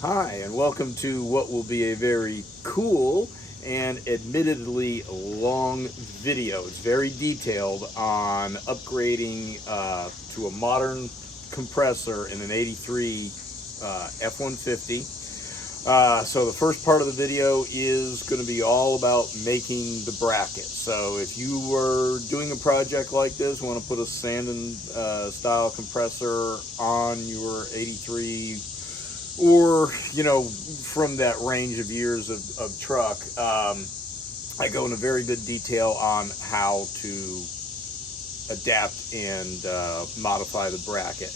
Hi, and welcome to what will be a very cool and admittedly long video. It's very detailed on upgrading to a modern compressor in an 83 F150. So the first part of the video is going to be all about making the bracket. So if you were doing a project like this, want to put a Sanden style compressor on your 83, or from that range of years of truck, I go into very good detail on how to adapt and modify the bracket.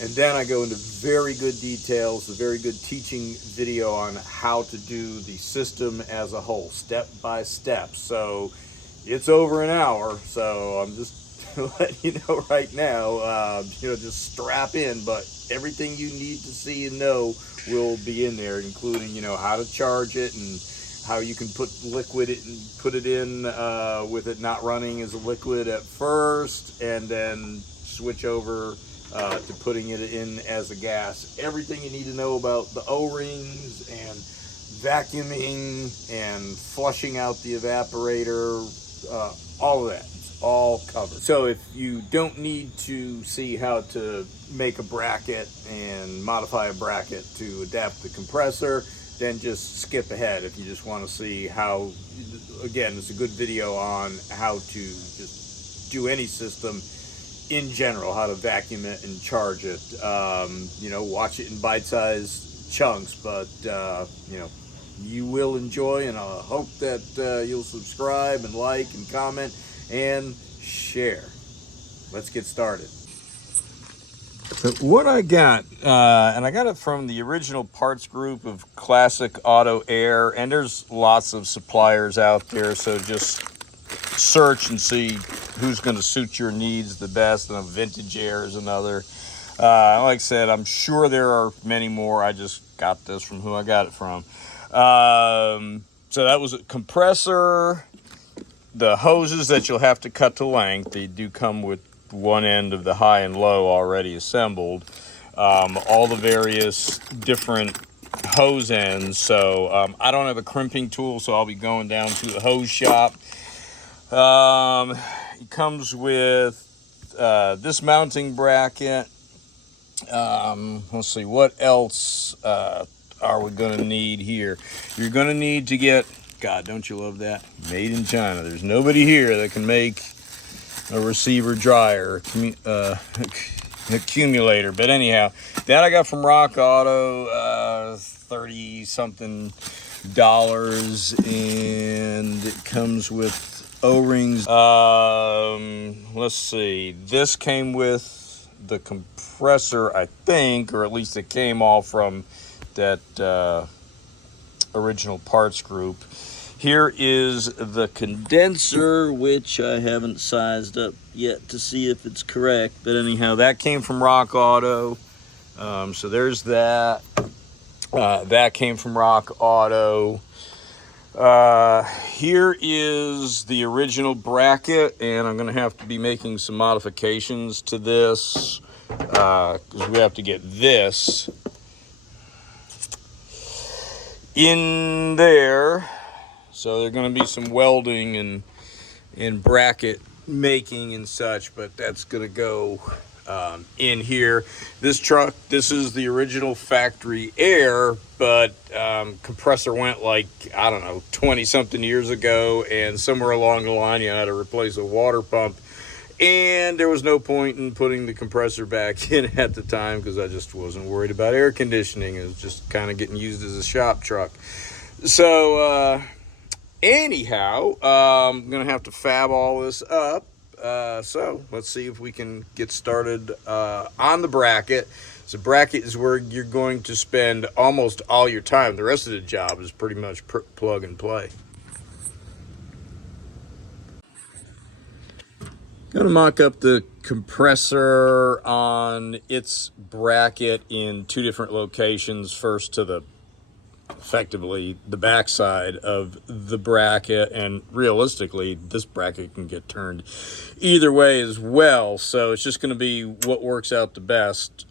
And then I go into very good details, a very good teaching video on how to do the system as a whole, step by step. So it's over an hour, so I'm just letting you know right now, just strap in. But everything you need to see and know will be in there, including, how to charge it and how you can put liquid it and put it in with it not running as a liquid at first, and then switch over to putting it in as a gas. Everything you need to know about the O-rings and vacuuming and flushing out the evaporator, all of that. It's all covered. So if you don't need to see how to make a bracket and modify a bracket to adapt the compressor, then just skip ahead. If you just want to see how, again, it's a good video on how to just do any system in general, how to vacuum it and charge it. Watch it in bite-sized chunks, but you will enjoy, and I hope that you'll subscribe and like and comment and share. Let's get started. So what I got, and I got it from the original parts group of Classic Auto Air, and there's lots of suppliers out there, so just search and see who's going to suit your needs the best. And Vintage Air is another. Like I said, I'm sure there are many more. I just got this from who I got it from. So that was a compressor. The hoses that you'll have to cut to length, they do come with one end of the high and low already assembled. All the various different hose ends. So I don't have a crimping tool, so I'll be going down to the hose shop. It comes with this mounting bracket. Let's see, what else are we going to need here? You're going to need to get, God, don't you love that? Made in China. There's nobody here that can make a receiver dryer, accumulator. But anyhow, that I got from Rock Auto, 30 something dollars, and it comes with O-rings. Let's see, this came with the compressor, I think, or at least it came all from that original parts group. Here is the condenser, which I haven't sized up yet to see if it's correct. But anyhow, that came from Rock Auto. So there's that. That came from Rock Auto. Here is the original bracket, and I'm going to have to be making some modifications to this because we have to get this in there. So there's going to be some welding and bracket making and such, but that's going to go in here. This truck, this is the original factory air, but compressor went like, I don't know, 20 something years ago, and somewhere along the line you had to replace a water pump, and there was no point in putting the compressor back in at the time because I just wasn't worried about air conditioning. It was just kind of getting used as a shop truck. So anyhow, I'm gonna have to fab all this up. So let's see if we can get started on the bracket. So bracket is where you're going to spend almost all your time. The rest of the job is pretty much plug and play. Going to mock up the compressor on its bracket in two different locations. First to the effectively the backside of the bracket, and realistically this bracket can get turned either way as well, so it's just going to be what works out the best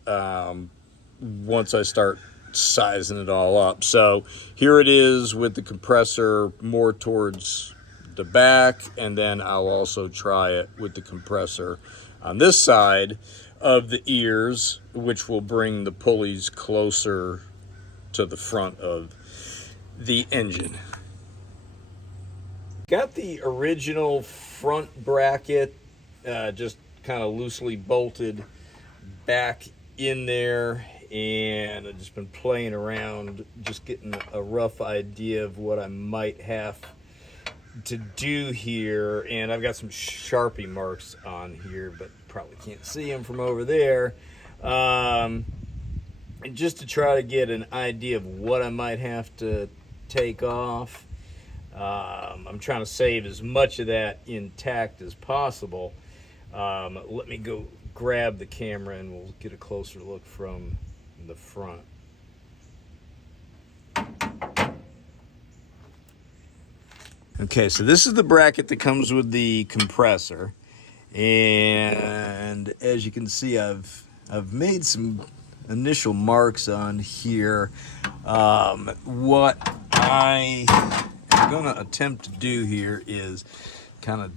once I start sizing it all up. So here it is with the compressor more towards the back, and then I'll also try it with the compressor on this side of the ears, which will bring the pulleys closer to the front of the engine. Got the original front bracket just kind of loosely bolted back in there, and I've just been playing around, just getting a rough idea of what I might have to do here. And I've got some Sharpie marks on here, but probably can't see them from over there. And just to try to get an idea of what I might have to take off. I'm trying to save as much of that intact as possible. Let me go grab the camera and we'll get a closer look from the front. Okay, so this is the bracket that comes with the compressor, and as you can see, I've made some initial marks on here. What I am going to attempt to do here is kind of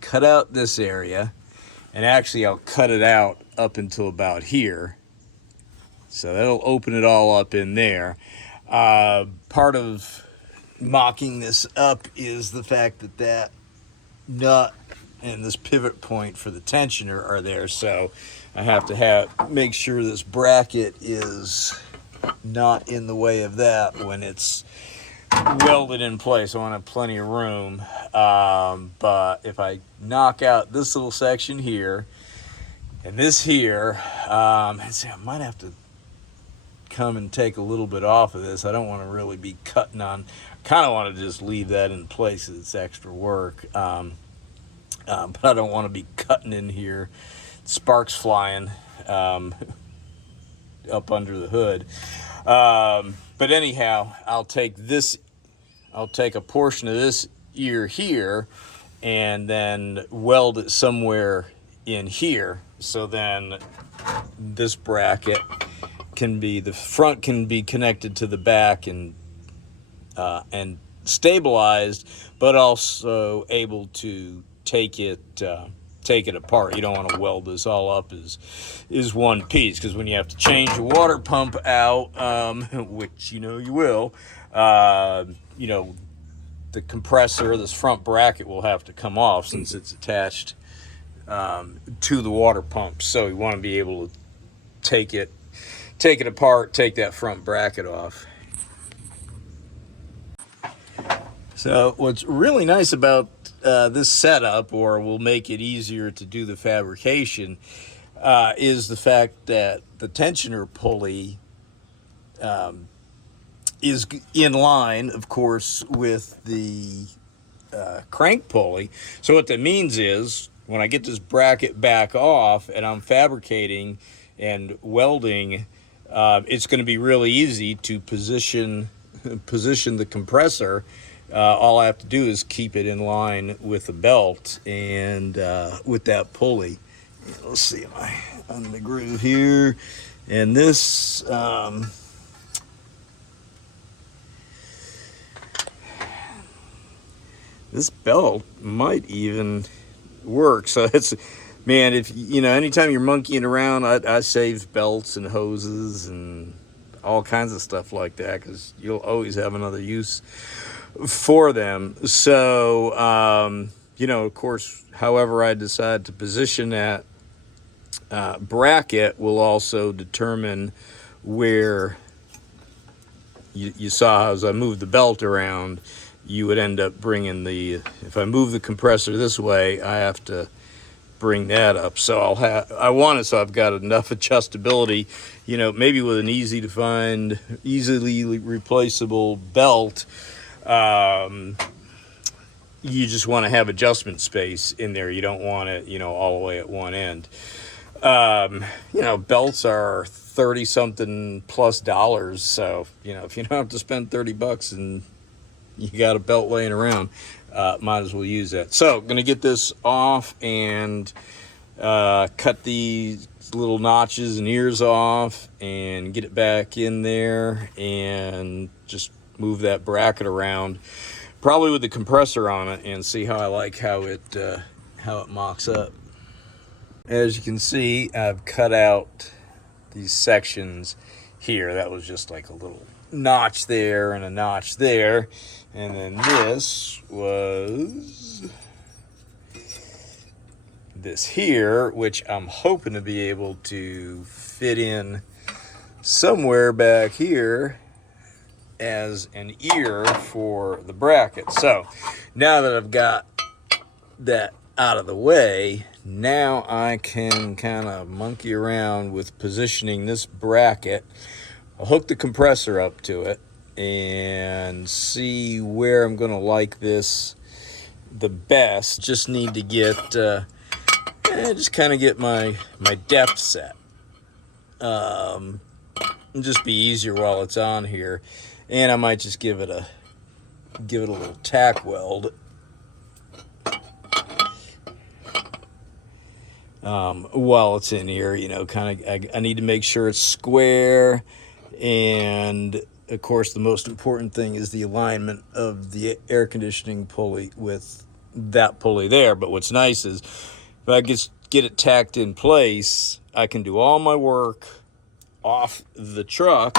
cut out this area, and actually I'll cut it out up until about here, so that'll open it all up in there. Part of mocking this up is the fact that that nut and this pivot point for the tensioner are there, so I have to make sure this bracket is not in the way of that when it's welded in place. I want to have plenty of room, but if I knock out this little section here and this here, I might have to come and take a little bit off of this. I don't want to really be cutting on. Kind of want to just leave that in place. It's extra work, but I don't want to be cutting in here, sparks flying up under the hood. But anyhow, I'll take a portion of this ear here and then weld it somewhere in here, so then this bracket the front can be connected to the back and stabilized, but also able to take it apart. You don't want to weld this all up as one piece, because when you have to change the water pump out, which you will, the compressor, this front bracket will have to come off since it's attached to the water pump. So you want to be able to take it apart, take that front bracket off. So what's really nice about this setup, or will make it easier to do the fabrication, is the fact that the tensioner pulley is in line, of course, with the crank pulley. So what that means is when I get this bracket back off and I'm fabricating and welding, it's going to be really easy to position the compressor. All I have to do is keep it in line with the belt and with that pulley. Let's see, am I on the groove here? And this this belt might even work. So it's, man, if anytime you're monkeying around, I save belts and hoses and all kinds of stuff like that, because you'll always have another use for them. So of course, however I decide to position that bracket will also determine where you saw as I moved the belt around, you would end up bringing if I move the compressor this way, I have to bring that up. So I want it so I've got enough adjustability, maybe with an easy to find, easily replaceable belt. You just want to have adjustment space in there. You don't want it, all the way at one end. Belts are $30 something plus dollars. So, if you don't have to spend $30 and you got a belt laying around, might as well use that. So, going to get this off and cut these little notches and ears off and get it back in there and just move that bracket around, probably with the compressor on it, and see how I like how it mocks up. As you can see, I've cut out these sections here. That was just like a little notch there and a notch there, and then this was this here, which I'm hoping to be able to fit in somewhere back here as an ear for the bracket. So now that I've got that out of the way, now I can kind of monkey around with positioning this bracket. I'll hook the compressor up to it and see where I'm going to like this the best. Just need to get just kind of get my depth set. It'll just be easier while it's on here, and I might just give it a little tack weld. While it's in here, you know, kind of, I need to make sure it's square, and of course the most important thing is the alignment of the air conditioning pulley with that pulley there. But what's nice is if I get it tacked in place, I can do all my work off the truck,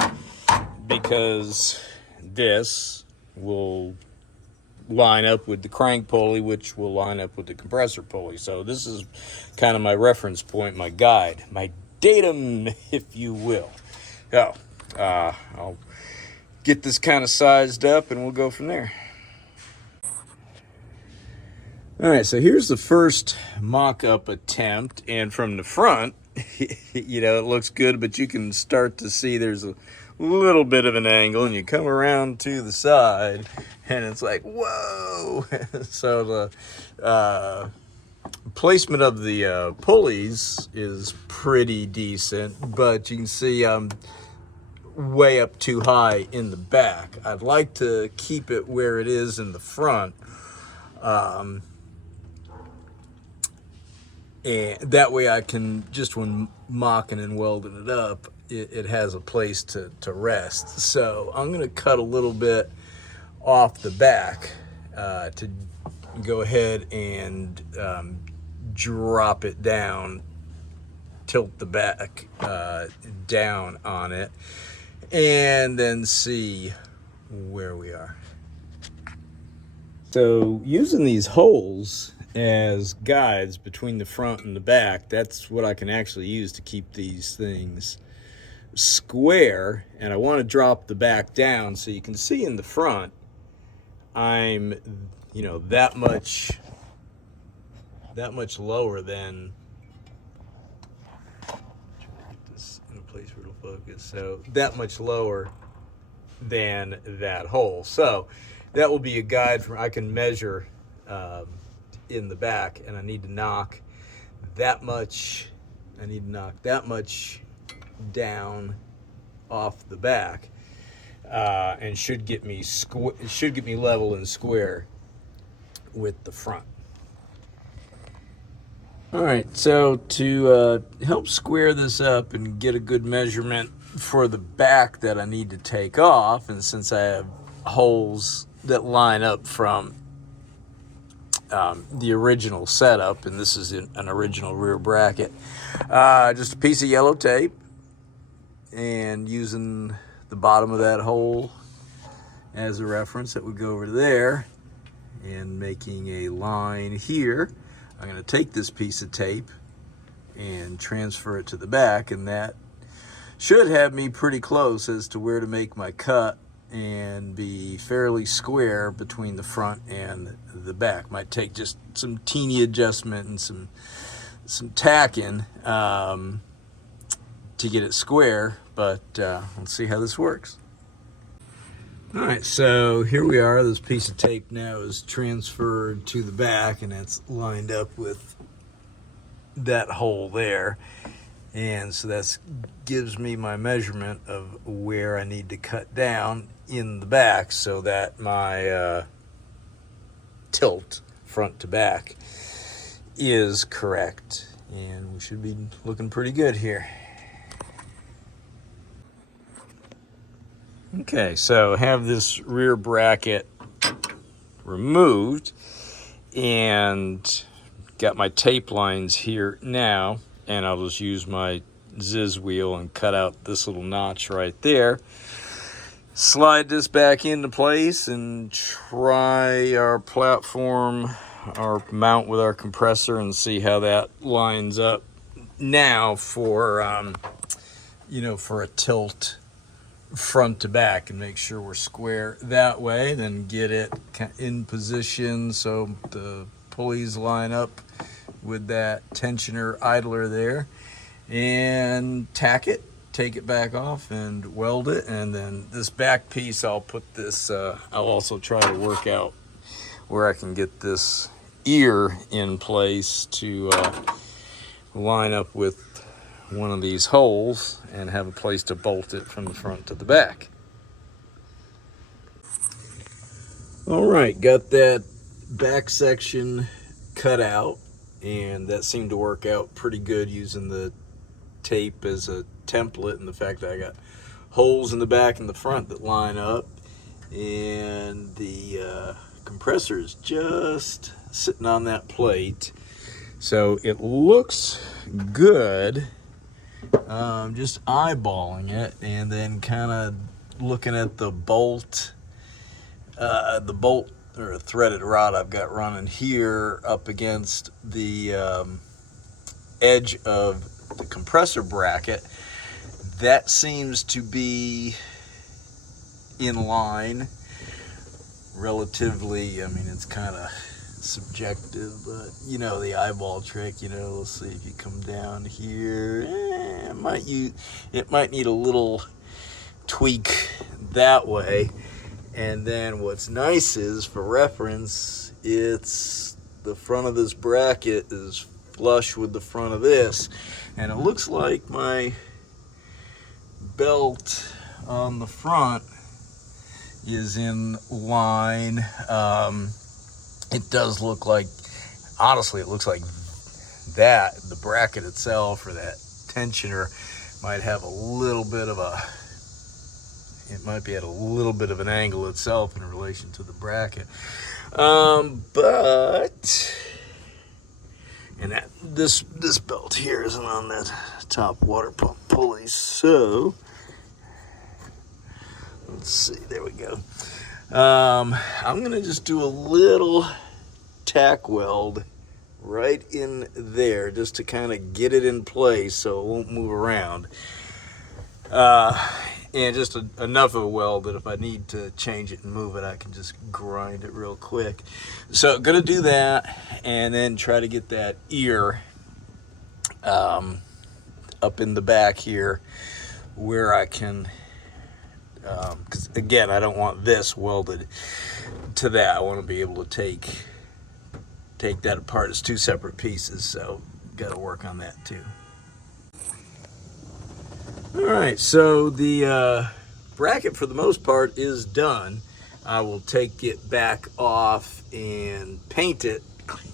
because this will line up with the crank pulley, which will line up with the compressor pulley. So this is kind of my reference point, my guide, my datum, if you will. So I'll get this kind of sized up and we'll go from there. All right, so here's the first mock-up attempt, and from the front, you know, it looks good, but you can start to see there's a little bit of an angle, and you come around to the side and it's like, whoa. So the placement of the pulleys is pretty decent, but you can see I'm way up too high in the back. I'd like to keep it where it is in the front, and that way I can, just when mocking and welding it up, it has a place to rest. So I'm going to cut a little bit off the back to go ahead and drop it down, tilt the back down on it, and then see where we are. So using these holes as guides between the front and the back, that's what I can actually use to keep these things square. And I want to drop the back down so you can see in the front I'm, you know, that much lower than, trying to get this in a place where it'll focus, so that much lower than that hole. So that will be a guide for, I can measure in the back, and I need to knock that much down off the back, and should get me level and square with the front. All right, so to help square this up and get a good measurement for the back that I need to take off, and since I have holes that line up from the original setup, and this is an original rear bracket, just a piece of yellow tape, and using the bottom of that hole as a reference, that would go over there, and making a line here. I'm going to take this piece of tape and transfer it to the back, and that should have me pretty close as to where to make my cut and be fairly square between the front and the back. Might take just some teeny adjustment and some tacking to get it square, but let's see how this works. All right, so here we are. This piece of tape now is transferred to the back, and it's lined up with that hole there. And so that gives me my measurement of where I need to cut down in the back so that my tilt front to back is correct and we should be looking pretty good here. Okay, so have this rear bracket removed and got my tape lines here now, and I'll just use my Ziz wheel and cut out this little notch right there. Slide this back into place and try our platform, our mount with our compressor, and see how that lines up now for you know, for a tilt front to back, and make sure we're square that way. Then get it in position so the pulleys line up with that tensioner idler there, and tack it, take it back off and weld it. And then this back piece, I'll put this, I'll also try to work out where I can get this ear in place to line up with one of these holes and have a place to bolt it from the front to the back. All right, got that back section cut out, and that seemed to work out pretty good using the tape as a template, and the fact that I got holes in the back and the front that line up, and the compressor is just sitting on that plate, so it looks good. Just eyeballing it and then kind of looking at the bolt or a threaded rod I've got running here up against the edge of the compressor bracket. That seems to be in line relatively. I mean, it's kind of subjective, but you know, the eyeball trick, you know. Let's see if you come down here, it might need a little tweak that way. And then what's nice is, for reference, it's the front of this bracket is flush with the front of this, and it looks like my belt on the front is in line. It does look like, honestly, it looks like that the bracket itself, or that tensioner, might have a little bit of a, it might be at a little bit of an angle itself in relation to the bracket. But, and that this belt here isn't on that top water pump pulley, so let's see, there we go. I'm gonna just do a little tack weld right in there just to kind of get it in place so it won't move around. And just enough of a weld that if I need to change it and move it, I can just grind it real quick. So gonna do that, and then try to get that ear up in the back here where I can, because again, I don't want this welded to that. I want to be able to take that apart as two separate pieces, so got to work on that too. All right, so the bracket for the most part is done. I will take it back off and paint it.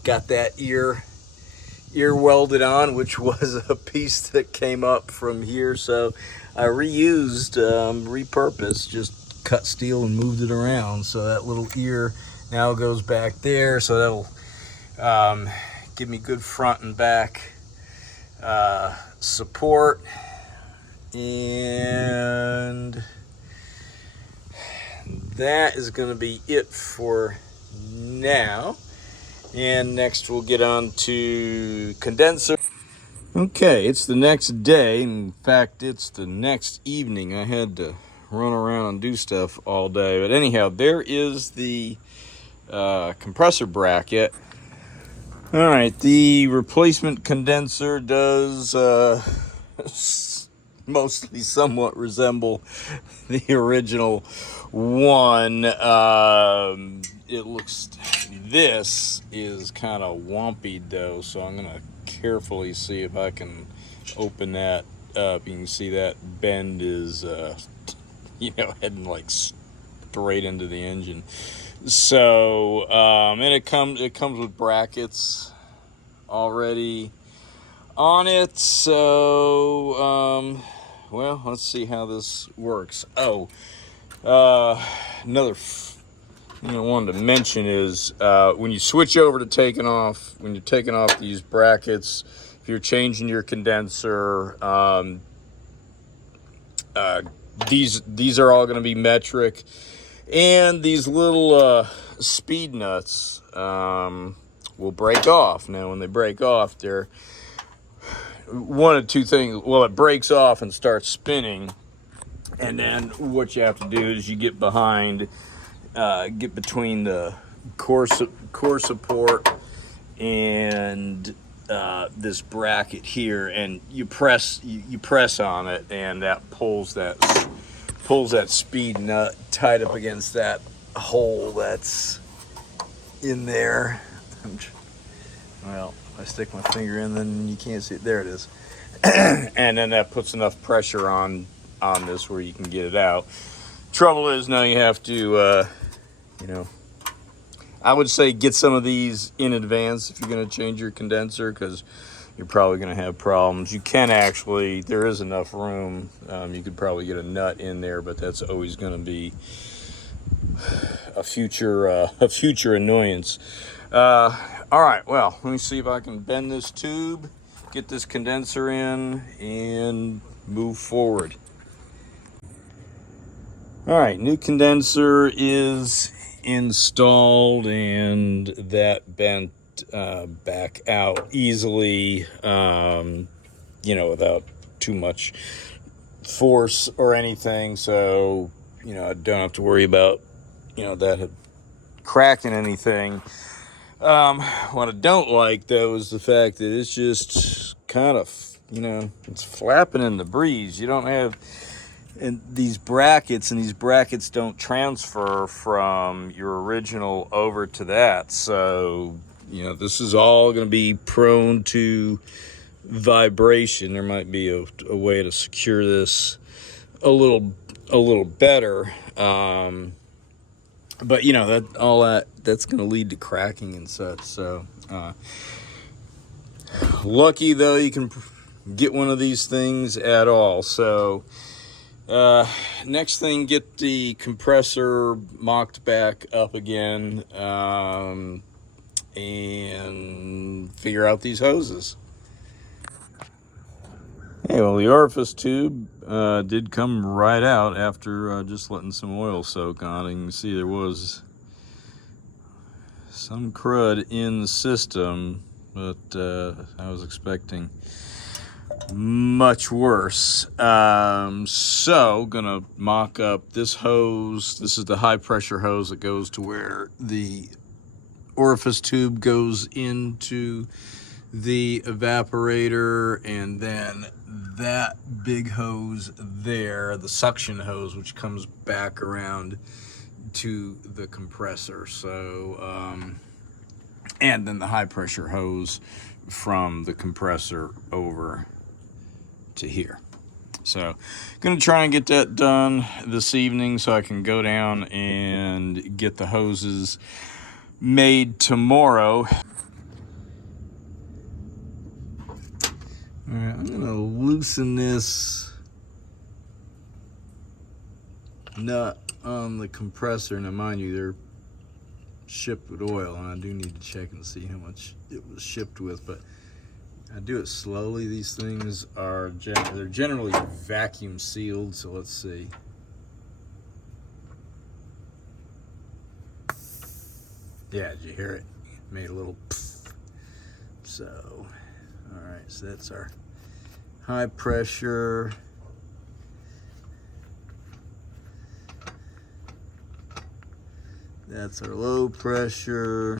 Got that ear welded on, which was a piece that came up from here, so I reused, repurposed, just cut steel and moved it around. So that little ear now goes back there, so that'll give me good front and back support. And that is going to be it for now. And next we'll get on to condenser. Okay, it's the next day. In fact, it's the next evening. I had to run around and do stuff all day. But anyhow, there is the compressor bracket. All right, the replacement condenser does mostly somewhat resemble the original one. It looks, this is kind of wompied though, so I'm gonna carefully see if I can open that up. You can see that bend is heading like straight into the engine. So and it comes with brackets already on it. So, well, let's see how this works. Oh, another thing I wanted to mention is when you switch over to when you're taking off these brackets, if you're changing your condenser, these are all going to be metric, and these little speed nuts will break off. Now, when they break off, they're one of two things. Well, it breaks off and starts spinning, and then what you have to do is you get between the core support and this bracket here, and you press on it, and that pulls that speed nut tied up against that hole that's in there. Well, I stick my finger in, then you can't see it. There it is. And then that puts enough pressure on this where you can get it out. Trouble is, now you have to I would say get some of these in advance if you're going to change your condenser, because you're probably going to have problems. You can actually, there is enough room. You could probably get a nut in there, but that's always going to be a future annoyance. All right, well, let me see if I can bend this tube, get this condenser in, and move forward. All right, new condenser is installed, and that bent back out easily, without too much force or anything. So, I don't have to worry about, that cracking anything. What I don't like, though, is the fact that it's just kind of, it's flapping in the breeze. You don't have... And these brackets don't transfer from your original over to that. So, this is all going to be prone to vibration. There might be a way to secure this a little better. But that's going to lead to cracking and such. So, lucky though, you can get one of these things at all. So, next thing, get the compressor mocked back up again, and figure out these hoses. Hey, well, the orifice tube did come right out after just letting some oil soak on it. You can see there was some crud in the system, but I was expecting much worse. So gonna mock up this hose. This is the high pressure hose that goes to where the orifice tube goes into the evaporator, and then that big hose there, the suction hose, which comes back around to the compressor. So and then the high pressure hose from the compressor over to here. So gonna try and get that done this evening so I can go down and get the hoses made tomorrow. All right, I'm gonna loosen this nut on the compressor. Now, mind you, they're shipped with oil, and I do need to check and see how much it was shipped with, but I do it slowly. These things are they're generally vacuum sealed, so let's see. Yeah, did you hear it? Made a little pfft. So, all right, so that's our high pressure. That's our low pressure.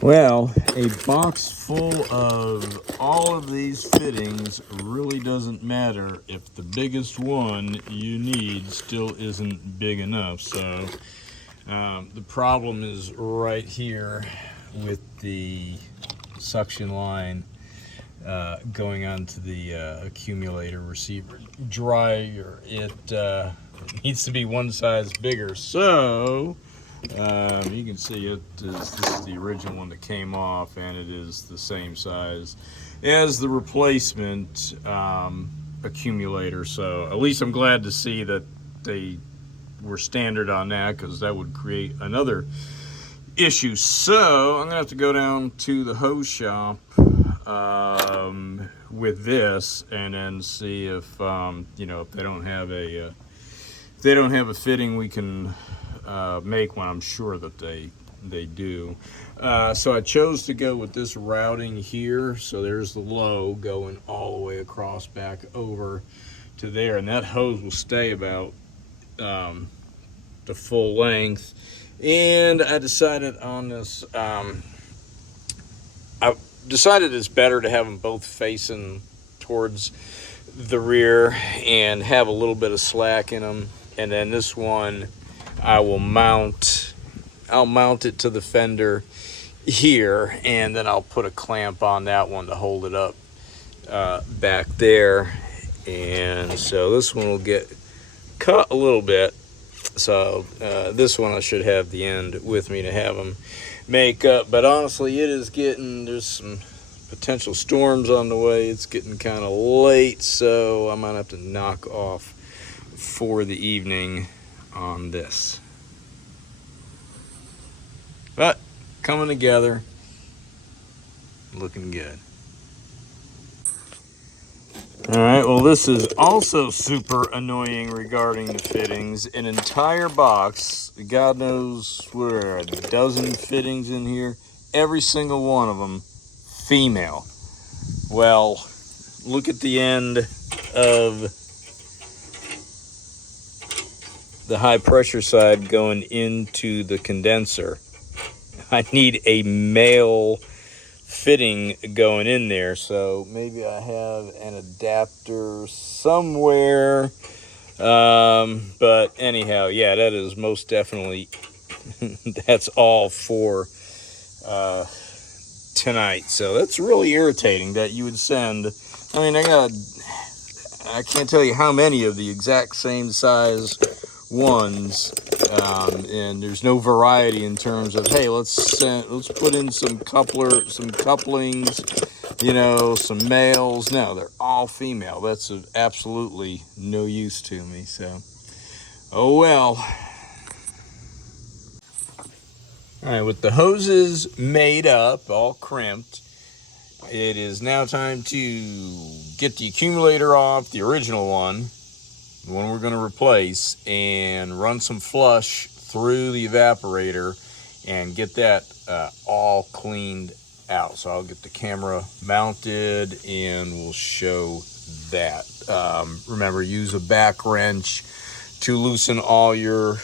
Well, a box full of all of these fittings really doesn't matter if the biggest one you need still isn't big enough. So the problem is right here with the suction line going onto the accumulator receiver dryer. It needs to be one size bigger. So You can see this is the original one that came off, and it is the same size as the replacement accumulator. So at least I'm glad to see that they were standard on that, because that would create another issue. So I'm gonna have to go down to the hose shop with this, and then see if you know, if they don't have a fitting we can make one. I'm sure that they do. So I chose to go with this routing here. So there's the low going all the way across back over to there, and that hose will stay about the full length. And I decided on this, I decided it's better to have them both facing towards the rear and have a little bit of slack in them. And then this one I'll mount it to the fender here, and then I'll put a clamp on that one to hold it up back there. And so this one will get cut a little bit. So this one I should have the end with me to have them make up. But honestly, there's some potential storms on the way. It's getting kind of late, so I might have to knock off for the evening on this. But coming together, looking good. All right, well, this is also super annoying regarding the fittings. An entire box, God knows where, a dozen fittings in here, every single one of them female. Well, look at the end of the high pressure side going into the condenser. I need a male fitting going in there, so maybe I have an adapter somewhere. But anyhow, yeah, that is most definitely that's all for tonight. So that's really irritating that you would send. I mean, I can't tell you how many of the exact same size ones, and there's no variety in terms of, hey, let's put in some couplings, you know, some males. No, they're all female. That's of absolutely no use to me. So, oh well. All right, with the hoses made up, all crimped, it is now time to get the accumulator off, the original one, the one we're going to replace, and run some flush through the evaporator and get that all cleaned out. So I'll get the camera mounted and we'll show that. Remember, use a back wrench to loosen all your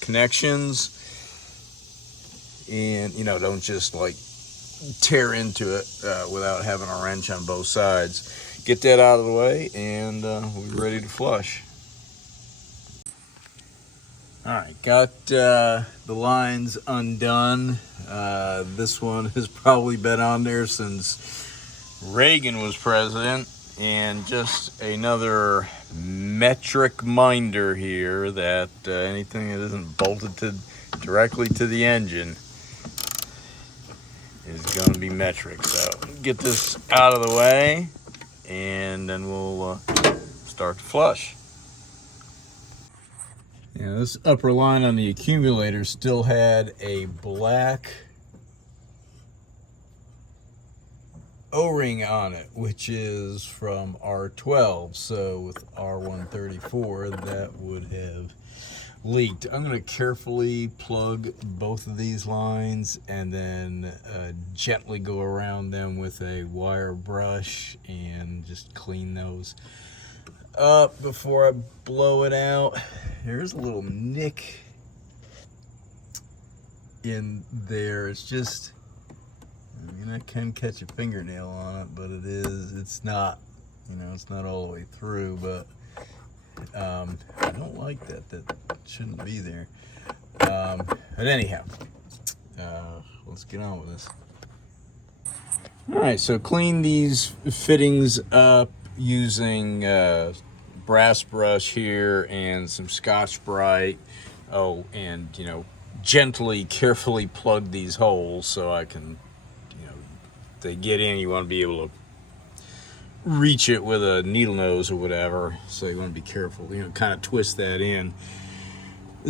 connections, and you know, don't just like tear into it without having a wrench on both sides. Get that out of the way, and we'll be ready to flush. All right, got the lines undone. This one has probably been on there since Reagan was president, and just another metric minder here that anything that isn't bolted directly to the engine is going to be metric. So get this out of the way, and then we'll start to flush. Yeah, this upper line on the accumulator still had a black O-ring on it, which is from R12. So with R-134, that would have leaked. I'm going to carefully plug both of these lines and then gently go around them with a wire brush and just clean those up before I blow it out. There's a little nick in there. It's just, I mean, I can catch a fingernail on it, but it's not, you know, it's not all the way through. But I don't like that. That shouldn't be there. But anyhow, let's get on with this. All right, so clean these fittings up using brass brush here and some Scotch-Brite. Oh, and you know, gently, carefully plug these holes so I can, you know, if they get in, you want to be able to reach it with a needle nose or whatever. So you want to be careful, you know, kind of twist that in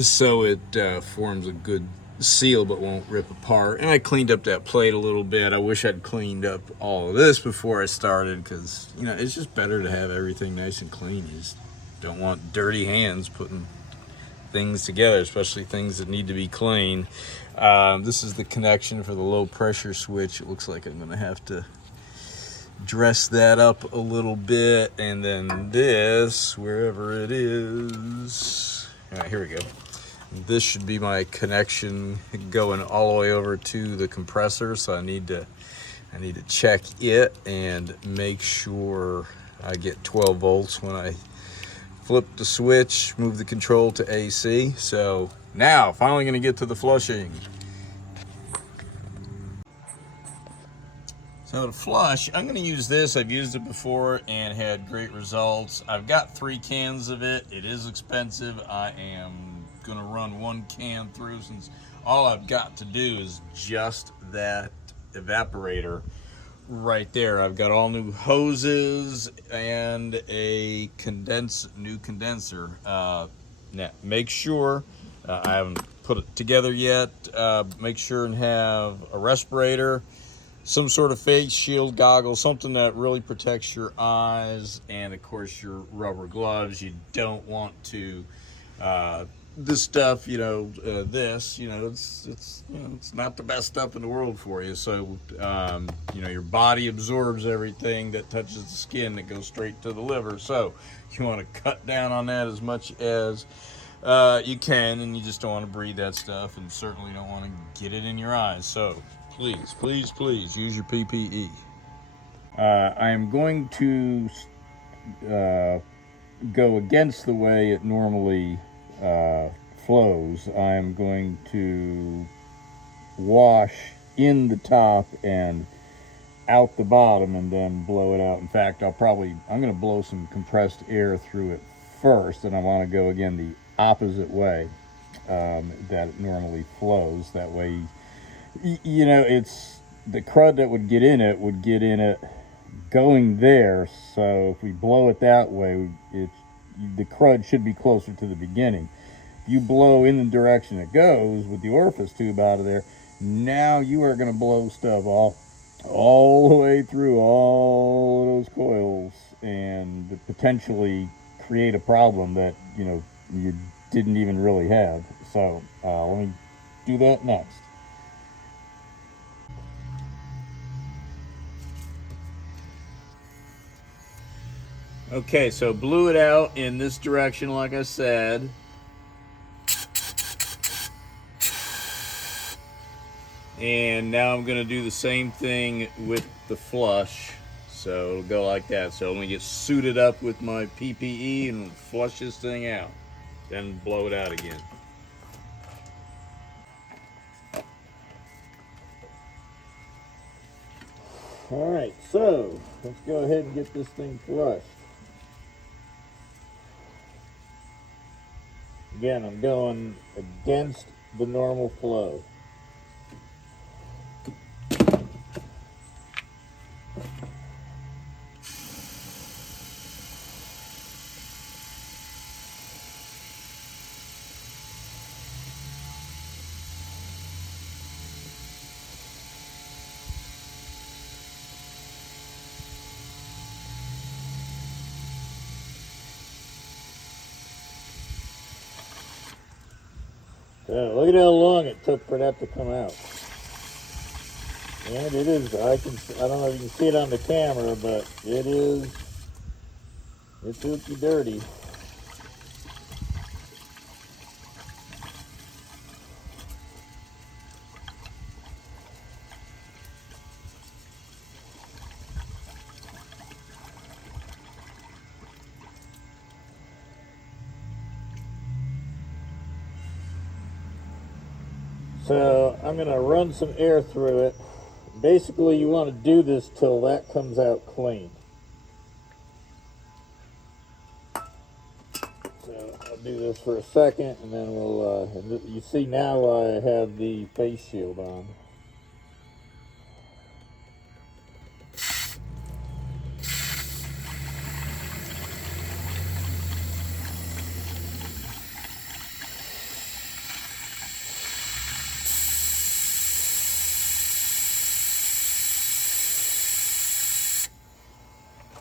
so it forms a good seal but won't rip apart. And I cleaned up that plate a little bit. I wish I'd cleaned up all of this before I started, because, you know, it's just better to have everything nice and clean. You just don't want dirty hands putting things together, especially things that need to be clean. This is the connection for the low pressure switch. It looks like I'm going to have to dress that up a little bit. And then this, wherever it is, all right, here we go. This should be my connection going all the way over to the compressor, so I need to check it and make sure I get 12 volts when I flip the switch, move the control to AC. So now, finally going to get to the flushing. So to flush, I'm going to use this. I've used it before and had great results. I've got 3 cans of it. It is expensive. I am going to run 1 can through, since all I've got to do is just that evaporator right there. I've got all new hoses and a new condenser. Now, make sure, I haven't put it together yet, make sure and have a respirator, some sort of face shield, goggles, something that really protects your eyes, and of course your rubber gloves. You don't want to this stuff, you know, it's not the best stuff in the world for you. So you know, your body absorbs everything that touches the skin that goes straight to the liver. So you want to cut down on that as much as you can, and you just don't want to breathe that stuff, and certainly don't want to get it in your eyes. So please, please, please use your PPE. I am going to go against the way it normally flows. I'm going to wash in the top and out the bottom and then blow it out. In fact, I'm going to blow some compressed air through it first, and I want to go again the opposite way that it normally flows. That way, you know, it's the crud that would get in it going there. So if we blow it that way, the crud should be closer to the beginning. If you blow in the direction it goes with the orifice tube out of there, now you are going to blow stuff all the way through all of those coils, and potentially create a problem that, you know, you didn't even really have. So let me do that next. Okay, so blew it out in this direction, like I said. And now I'm going to do the same thing with the flush. So it'll go like that. So let me get suited up with my PPE and flush this thing out. Then blow it out again. Alright, so let's go ahead and get this thing flushed. Again, I'm going against the normal flow. So look at how long it took for that to come out. And it is, I don't know if you can see it on the camera, but it's ooky dirty. So I'm going to run some air through it. Basically, you want to do this till that comes out clean. So I'll do this for a second, and then we'll, you see now I have the face shield on.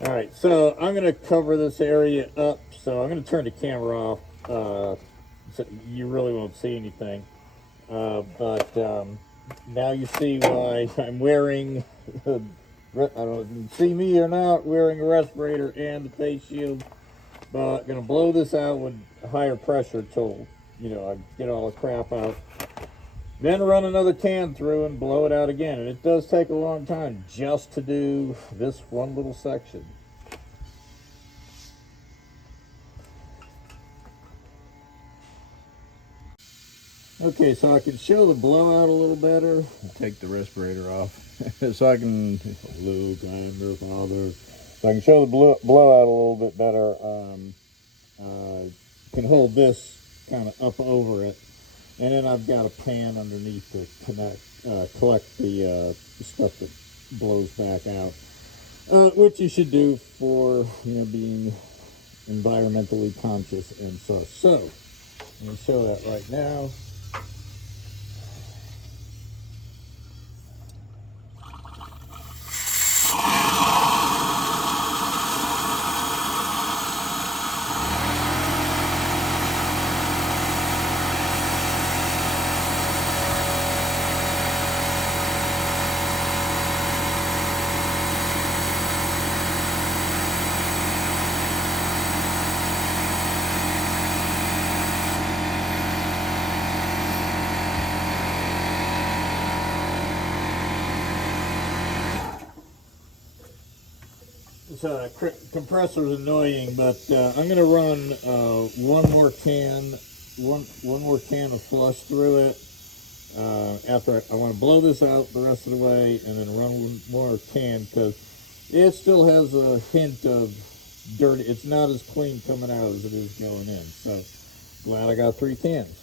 Alright, so I'm going to cover this area up, so I'm going to turn the camera off, so you really won't see anything. But now you see why I'm wearing, I don't know if you can see me or not, wearing a respirator and the face shield. But I'm going to blow this out with higher pressure till, you know, I get all the crap out. Then run another can through and blow it out again. And it does take a long time just to do this one little section. Okay, so I can show the blowout a little better. Take the respirator off so I can, Luke, I'm your father. So I can show the blowout a little bit better. Can hold this kind of up over it. And then I've got a pan underneath to collect the stuff that blows back out, which you should do for, you know, being environmentally conscious and such. So I'm going to show that right now. So the compressor's annoying, but I'm going to run one more can of flush through it. After I want to blow this out the rest of the way, and then run one more can because it still has a hint of dirt. It's not as clean coming out as it is going in. So glad I got 3 cans.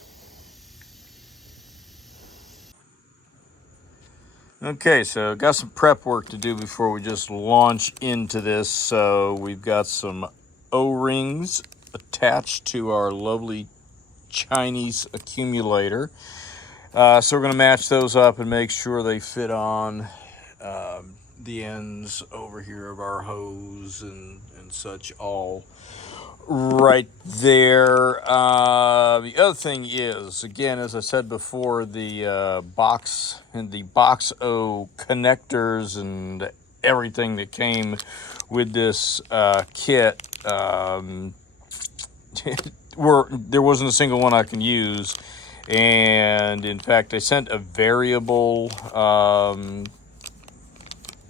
Okay, so got some prep work to do before we just launch into this. So we've got some O-rings attached to our lovely Chinese accumulator. So we're going to match those up and make sure they fit on the ends over here of our hose and such all right there. The other thing is, again, as I said before, the box and the box O connectors and everything that came with this kit, there wasn't a single one I can use. And in fact, I sent a variable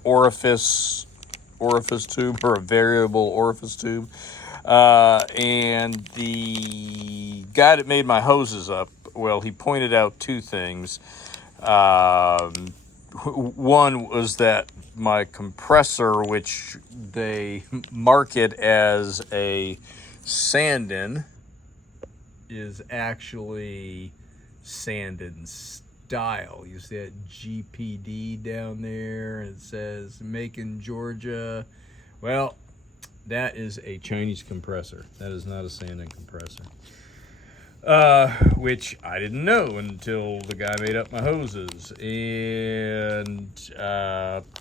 orifice tube, or a variable orifice tube. And the guy that made my hoses up, well, he pointed out 2 things. One was that my compressor, which they market as a Sanden, is actually Sanden style. You see that GPD down there? It says Macon, Georgia. Well, that is a Chinese compressor. That is not a Sanden compressor. Which I didn't know until the guy made up my hoses. And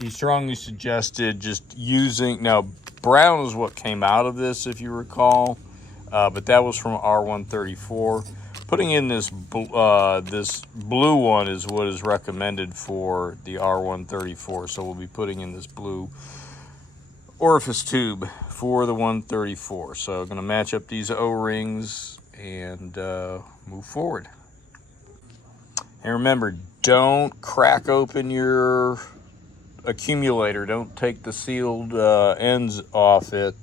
he strongly suggested just using, now brown is what came out of this, if you recall. But that was from R-134. Putting in this blue one is what is recommended for the R-134. So we'll be putting in this blue orifice tube for the 134. So I'm going to match up these O-rings and move forward. And remember, don't crack open your accumulator. Don't take the sealed ends off it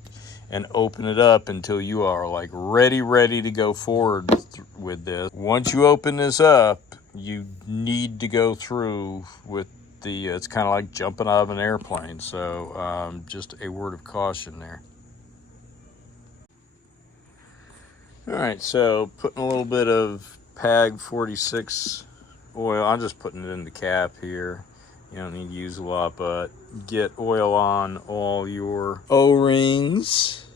and open it up until you are like ready to go forward with this. Once you open this up, you need to go through with the, it's kind of like jumping out of an airplane. So just a word of caution there. All right, so putting a little bit of PAG 46 oil. I'm just putting it in the cap here. You don't need to use a lot, but get oil on all your O-rings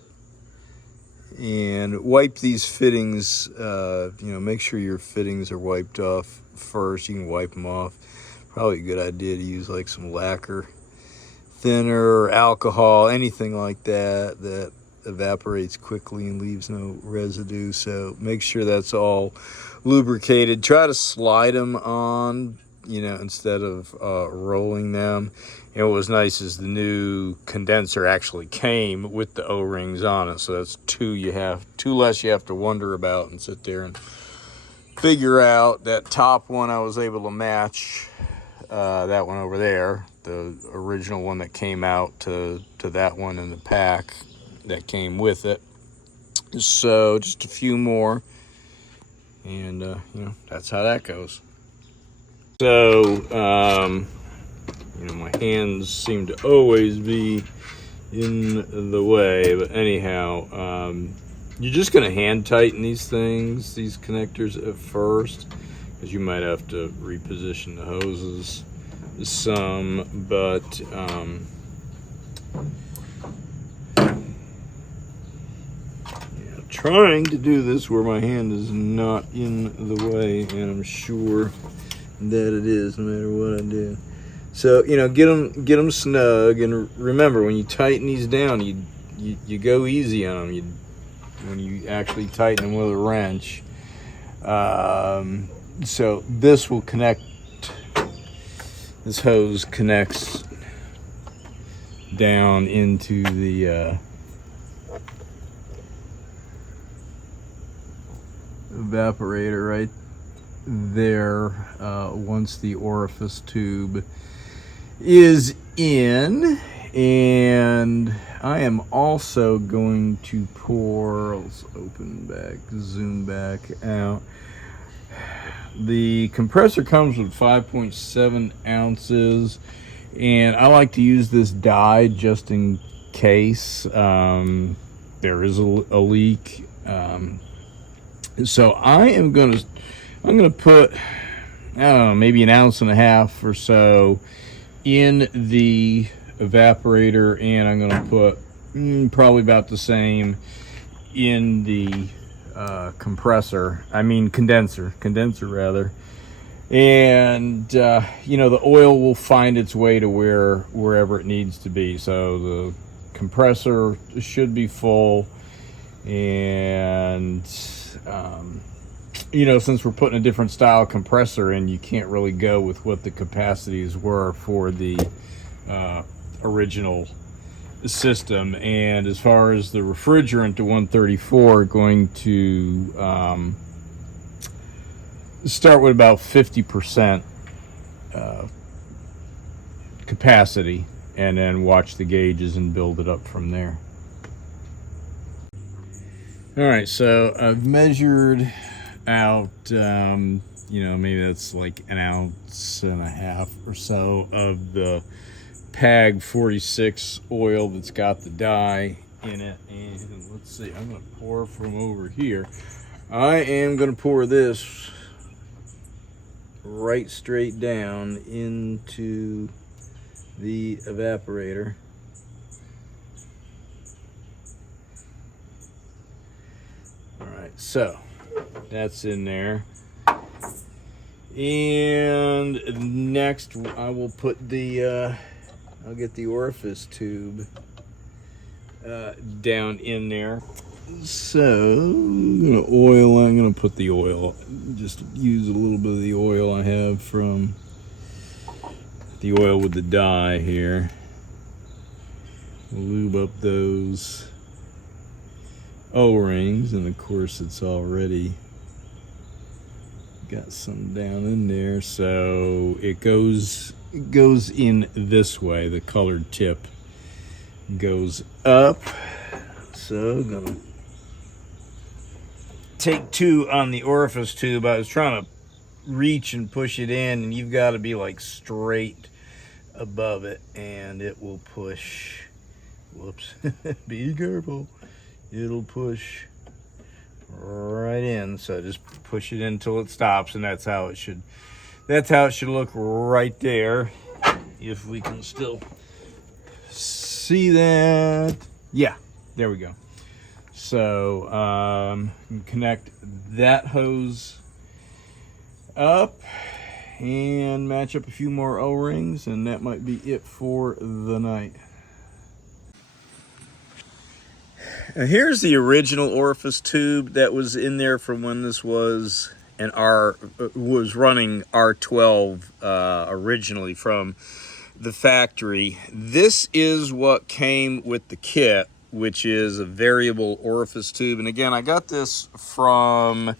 and wipe these fittings. Make sure your fittings are wiped off first. You can wipe them off. Probably a good idea to use like some lacquer thinner or alcohol, anything like that that evaporates quickly and leaves no residue. So make sure that's all lubricated. Try to slide them on, instead of rolling them. And what was nice is the new condenser actually came with the O-rings on it, so that's two less you have to wonder about and sit there and figure out. That top one I was able to match that one over there, the original one that came out to that one in the pack that came with it. So just a few more, and that's how that goes. So my hands seem to always be in the way, but anyhow, you're just going to hand tighten these connectors at first, because you might have to reposition the hoses some, but trying to do this where my hand is not in the way, and I'm sure that it is no matter what I do. So get them snug, and remember, when you tighten these down, you go easy on them. When you actually tighten them with a wrench. So this will connect. This hose connects down into the evaporator right there once the orifice tube is in. And I am also going to pour, let's zoom back out. The compressor comes with 5.7 ounces, and I like to use this dye just in case there is a leak. So I'm gonna put, I don't know, maybe 1.5 ounces or so in the evaporator, and I'm gonna put probably about the same in the condenser rather. And the oil will find its way to wherever it needs to be. So the compressor should be full, and since we're putting a different style compressor in, you can't really go with what the capacities were for the original system. And as far as the refrigerant to 134, going to start with about 50% capacity, and then watch the gauges and build it up from there. All right, so I've measured out, maybe that's like 1.5 ounces or so of the PAG 46 oil that's got the dye in it. And let's see, I'm going to pour from over here. I am going to pour this right straight down into the evaporator. All right, so that's in there. And next I will put I'll get the orifice tube down in there. So I'm gonna put the oil, just use a little bit of the oil I have from the oil with the dye here. Lube up those O-rings, and of course it's already got some down in there, so it goes in this way. The colored tip goes up. So I'm gonna take 2 on the orifice tube. I was trying to reach and push it in, and you've got to be like straight above it, and it will push. Whoops. Be careful. It'll push right in. So just push it in until it stops, and that's how it should look right there. If we can still see that. Yeah, there we go. So connect that hose up and match up a few more O-rings, and that might be it for the night. Now here's the original orifice tube that was in there from when this was was running R12 originally from the factory. This is what came with the kit, which is a variable orifice tube. And again, I got the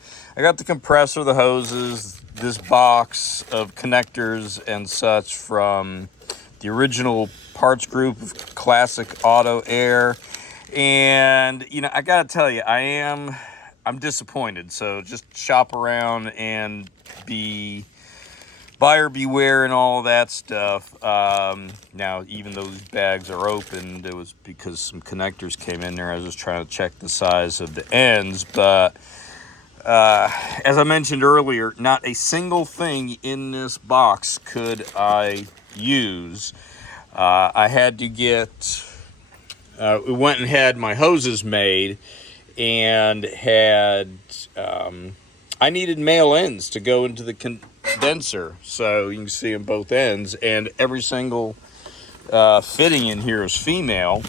compressor, the hoses, this box of connectors and such from the original parts group of Classic Auto Air. And, you know, I gotta tell you, I'm disappointed. So just shop around and be buyer beware and all that stuff. Now, even though these bags are opened, it was because some connectors came in there. I was just trying to check the size of the ends. But as I mentioned earlier, not a single thing in this box could I use. I had to get... we went and had my hoses made, and had... I needed male ends to go into the condenser, so you can see on both ends, and every single fitting in here is female,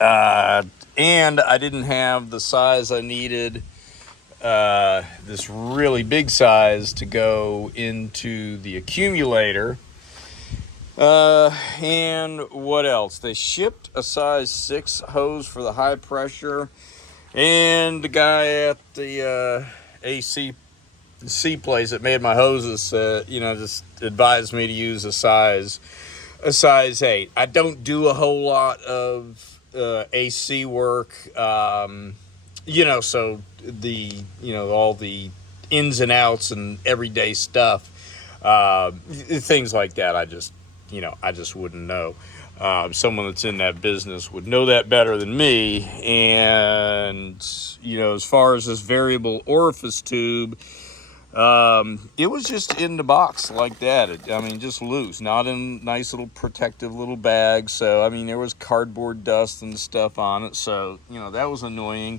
and I didn't have the size I needed, this really big size to go into the accumulator. And what else? They shipped a size 6 hose for the high pressure, and the guy at the AC place that made my hoses, just advised me to use a size 8. I don't do a whole lot of AC work, so all the ins and outs and everyday stuff, things like that, I just wouldn't know. Someone that's in that business would know that better than me. And, as far as this variable orifice tube, it was just in the box like that. Just loose, not in nice little protective little bags. So, there was cardboard dust and stuff on it. So, that was annoying.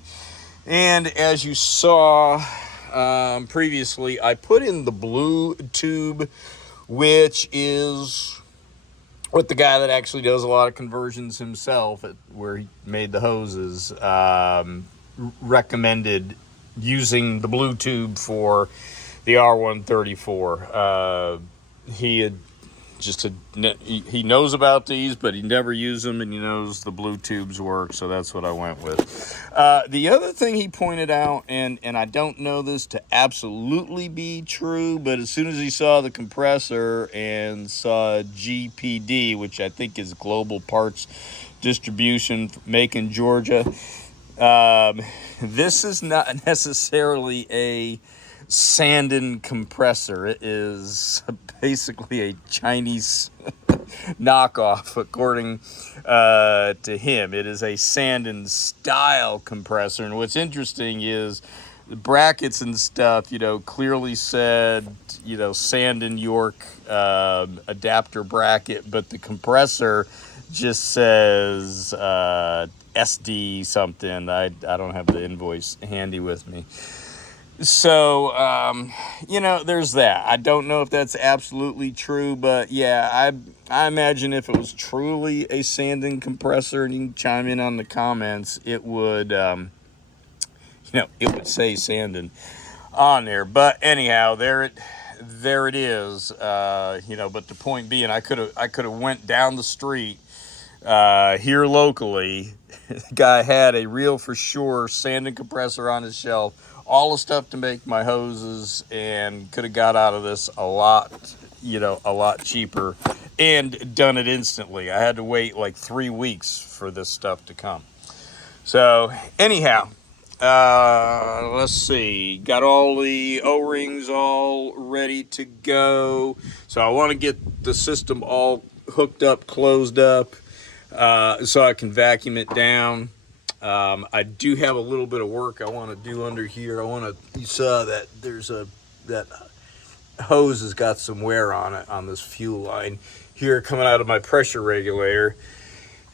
And as you saw previously, I put in the blue tube, which is what the guy that actually does a lot of conversions himself, where he made the hoses, recommended using the blue tube for the R-134. He knows about these, but he never used them, and he knows the blue tubes work, so that's what I went with. The other thing he pointed out, and I don't know this to absolutely be true, but as soon as he saw the compressor and saw GPD, which I think is Global Parts Distribution, make in Georgia, this is not necessarily a Sanden compressor. It is basically a Chinese knockoff, according to him. It is a Sanden style compressor, and what's interesting is the brackets and stuff, clearly said, Sanden York adapter bracket, but the compressor just says SD something. I don't have the invoice handy with me. So, there's that. I don't know if that's absolutely true, but yeah, I imagine if it was truly a Sanden compressor, and you can chime in on the comments, it would, it would say Sanden on there. But anyhow, there it is. But the point being, I could have went down the street here locally. The guy had a real for sure Sanden compressor on his shelf, all the stuff to make my hoses, and could have got out of this a lot cheaper and done it instantly. I had to wait like 3 weeks for this stuff to come. So anyhow, let's see, got all the O-rings all ready to go. So I want to get the system all hooked up, closed up, so I can vacuum it down. I do have a little bit of work I want to do under here. You saw that that hose has got some wear on it on this fuel line here coming out of my pressure regulator.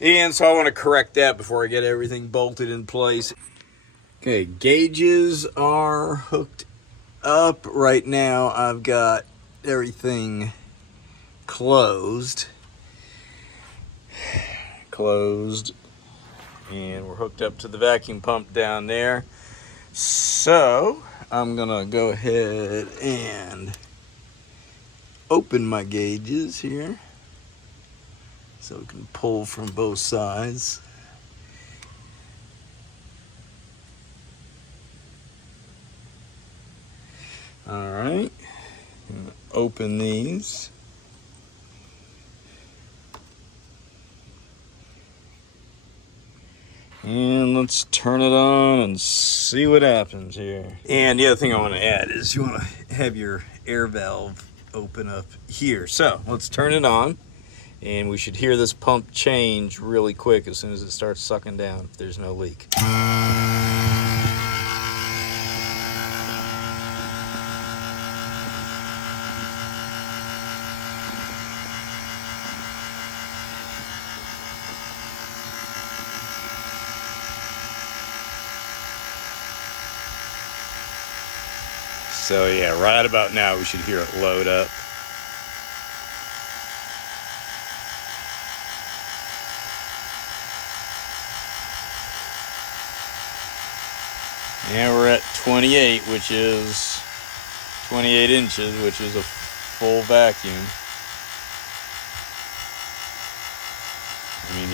And so I want to correct that before I get everything bolted in place. Okay, gauges are hooked up right now. I've got everything closed, and we're hooked up to the vacuum pump down there. So I'm gonna go ahead and open my gauges here so we can pull from both sides. All right, open these. And let's turn it on and see what happens here. And the other thing I want to add is you want to have your air valve open up here. So let's turn it on, and we should hear this pump change really quick as soon as it starts sucking down if there's no leak. So yeah, right about now we should hear it load up. And we're at 28, which is 28 inches, which is a full vacuum. I mean,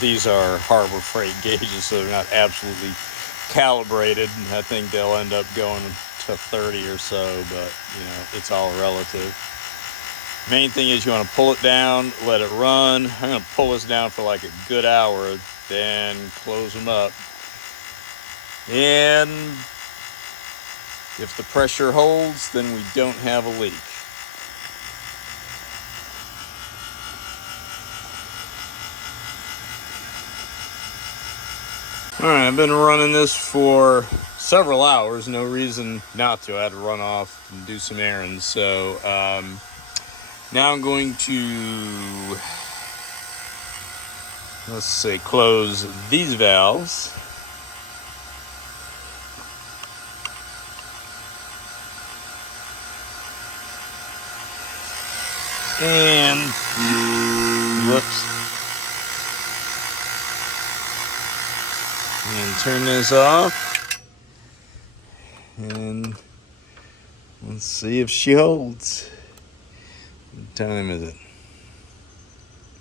these are Harbor Freight gauges, so they're not absolutely calibrated. I think they'll end up going to 30 or so, but you know, it's all relative. Main thing is you want to pull it down, let it run. I'm going to pull this down for like a good hour, then close them up. And if the pressure holds, then we don't have a leak. All right, I've been running this for several hours. No reason not to. I had to run off and do some errands. So now I'm going to, let's say, close these valves. And, whoops. And turn this off. And let's see if she holds. What time is it?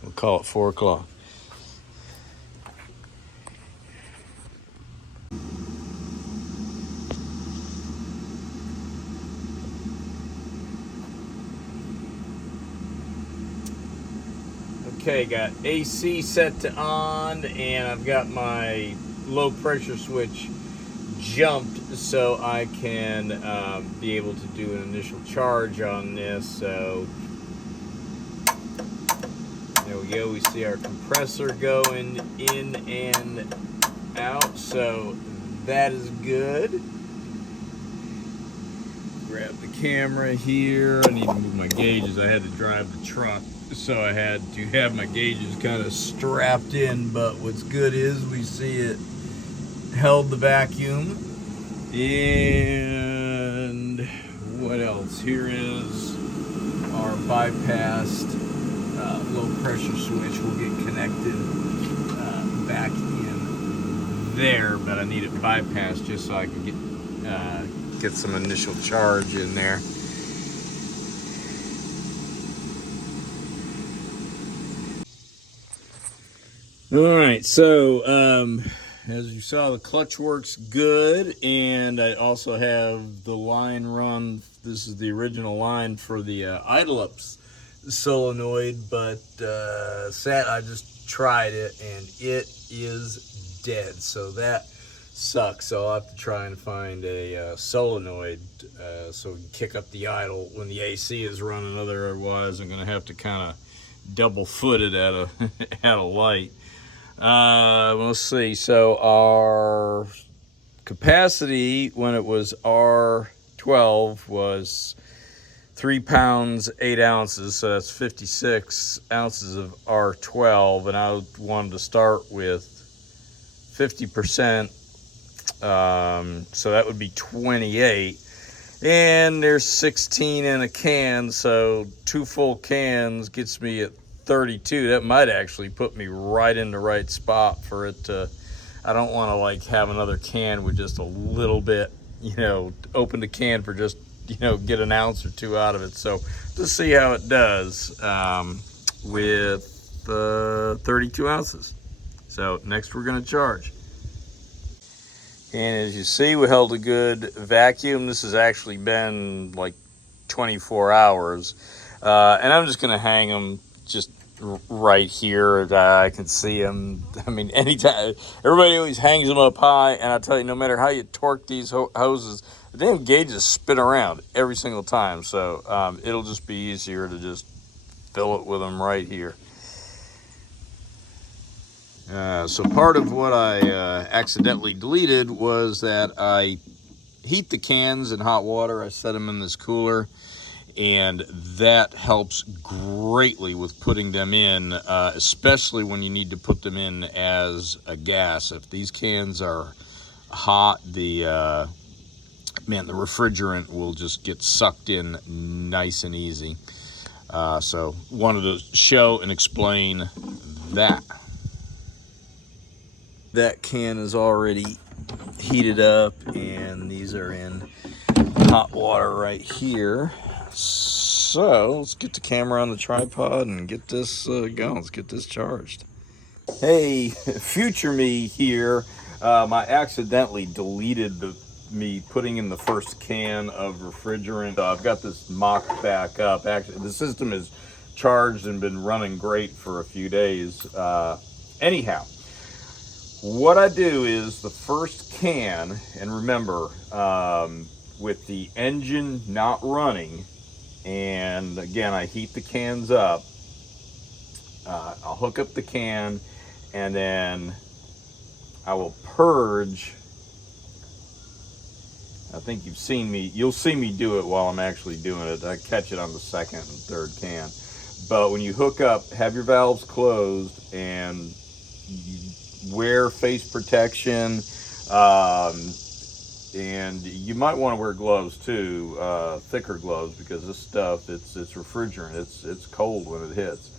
We'll call it 4 o'clock. Okay, got AC set to on, and I've got my low pressure switch jumped so I can be able to do an initial charge on this. So there we go. We see our compressor going in and out, so that is good. Grab the camera here. I need to move my gauges. I had to drive the truck, so I had to have my gauges kind of strapped in, but what's good is we see it held the vacuum. And what else? Here is our bypassed low pressure switch. Will get connected back in there, but I need it bypassed just so I can get some initial charge in there. All right, so as you saw, the clutch works good, and I also have the line run. This is the original line for the idle ups solenoid, but I just tried it and it is dead, so that sucks. So I'll have to try and find a solenoid so we can kick up the idle when the AC is running. Otherwise I'm going to have to kind of double foot it at a at a light. Let's see. So our capacity when it was R12 was 3 pounds 8 ounces, so that's 56 ounces of R12, and I wanted to start with 50%, so that would be 28, and there's 16 in a can, so 2 full cans gets me at 32. That might actually put me right in the right spot for it to, I don't want to like have another can with just a little bit, open the can for just, get an ounce or two out of it. So let's see how it does with 32 ounces. So next we're going to charge. And as you see, we held a good vacuum. This has actually been like 24 hours. And I'm just going to hang them just right here. I can see them. I mean, anytime. Everybody always hangs them up high. And I tell you, no matter how you torque these hoses, the damn gauges spin around every single time. So it'll just be easier to just fill it with them right here. So part of what I accidentally deleted was that I heat the cans in hot water. I set them in this cooler, and that helps greatly with putting them in, especially when you need to put them in as a gas. If these cans are hot, the refrigerant will just get sucked in nice and easy. So wanted to show and explain that. That can is already heated up, and these are in hot water right here. So let's get the camera on the tripod and get this going. Let's get this charged. Hey, future me here. I accidentally deleted me putting in the first can of refrigerant. I've got this mocked back up. Actually, the system is charged and been running great for a few days. Anyhow, what I do is the first can, and remember, with the engine not running, and again, I heat the cans up, I'll hook up the can, and then I will purge. I think you'll see me do it while I'm actually doing it. I catch it on the second and third can. But when you hook up, have your valves closed, and wear face protection, and you might want to wear gloves too, thicker gloves, because this stuff, it's refrigerant. It's cold when it hits.